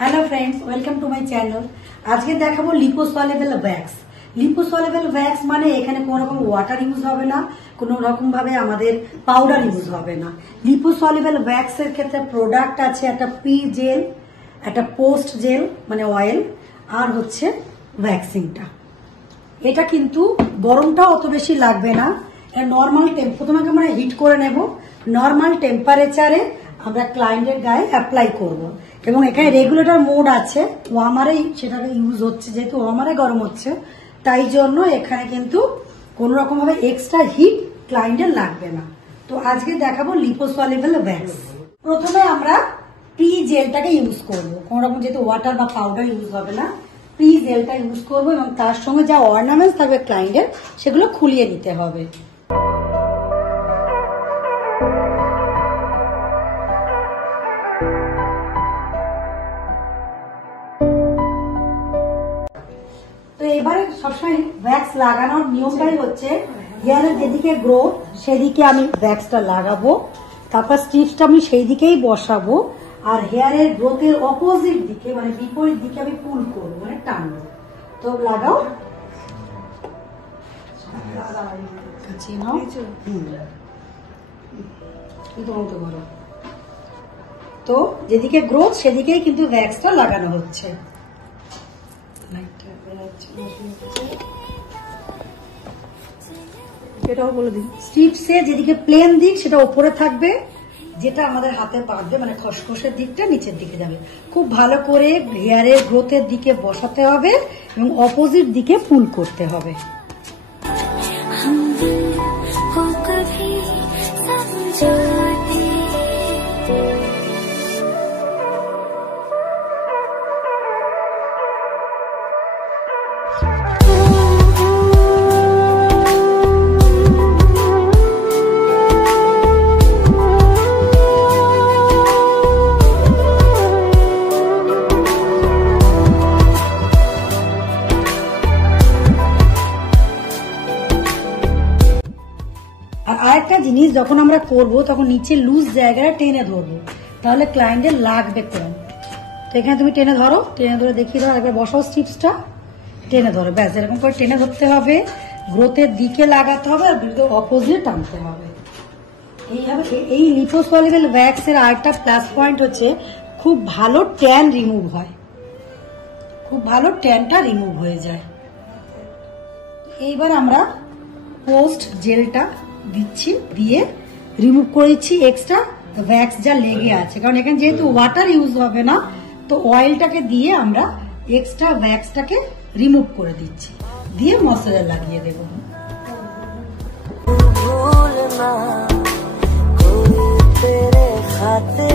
Hello friends, welcome to my channel. आज के देखाबो लिपोसॉल्युबल वैक्स। लिपोसॉल्युबल वैक्स माने एखाने कोनो रकम वाटार इউজ হবে না, কোনো রকম ভাবে আমাদের পাউডার ইউজ হবে না। লিপোসলিউবল ওয়্যাক্স এর ক্ষেত্রে প্রোডাক্ট আছে একটা প্রি জেল, একটা পোস্ট জেল মানে অয়েল, আর হচ্ছে ভ্যাক্সিনটা। এটা কিন্তু গরমটা অত বেশি লাগবে না। নরমাল প্রথমে আমরা হিট করে নেব, নরমাল টেম্পারেচারে আমরা ক্লায়েন্টের গায়ে অ্যাপ্লাই করব এবং এখানে রেগুলেটর মোড আছে, ওয়ামারেই সেটাকে ইউজ হচ্ছে, যেহেতু ওয়ামারে গরম হচ্ছে তাই জন্য এখানে কিন্তু কোন রকম ভাবে এক্সট্রা হিট ক্লায়েন্টের লাগবে না। তো আজকে দেখাবো লিপোসলিউবল ওয়্যাক্স। প্রথমে আমরা প্রি জেলটাকে ইউজ করব, কোন রকম যেহেতু ওয়াটার বা পাউডার ইউজ হবে না, প্রি জেলটা ইউজ করব এবং তার সঙ্গে যা অর্নামেন্টস থাকবে ক্লায়েন্টের সেগুলো খুলিয়ে নিতে হবে। তো এবারে সবসময় ভ্যাক্স লাগানোর নিয়মটাই হচ্ছে হেয়ারের যেদিকে গ্রোথ সেদিকে আমি ভ্যাক্সটা লাগাবো, তারপর স্ট্রিপসটা আমি সেই দিকেই বসাবো, আর হেয়ারের গ্রোথের অপোজিট দিকে মানে বিপরীত দিকে আমি পুল করবো মানে টানবো। তো লাগাও, তো যেদিকে গ্রোথ সেদিকেই কিন্তু ভ্যাক্সটা লাগানো হচ্ছে। এটাও বলে দিন, স্ট্রিপসে যেদিকে প্লেন দিক সেটা উপরে থাকবে, যেটা আমাদের হাতে বাঁধবে মানে খসখসের দিকটা নিচের দিকে যাবে। খুব ভালো করে হেয়ারের গ্রোথের দিকে বসাতে হবে এবং অপোজিট দিকে পুল করতে হবে। আর আরেকটা জিনিস, যখন আমরা করব তখন নিচে লুজ জায়গাটা টেনে ধরবো, তাহলে ক্লায়েন্টের লাগবে কম। তো এখানে তুমি টেনে ধরো, টেনে ধরে দেখিয়ে দাও, একবার বসাও স্ট্রিপসটা, টেনে ধরো, ব্যাস এরকম করে টেনে ধরতে হবে, গ্রোথের দিকে লাগাতে হবে আর অপোজিট টানতে হবে। এইভাবে এই লিপোসলিউবল ওয়্যাক্স এর আরেকটা প্লাস পয়েন্ট হচ্ছে খুব ভালো ট্যান রিমুভ হয়, খুব ভালো ট্যানটা রিমুভ হয়ে যায়। এইবার আমরা পোস্ট জেলটা দিচ্ছি, দিয়ে রিমুভ করে দিচ্ছি এক্সট্রা ওয়্যাক্স যা লেগে আছে, কারণ এখানে যেহেতু ওয়াটার ইউজ হবে না তো অয়েলটাকে দিয়ে আমরা এক্সট্রা ওয়্যাক্সটাকে রিমুভ করে দিচ্ছি, দিয়ে ময়শ্চারাইজার লাগিয়ে দেব। तेरे खाते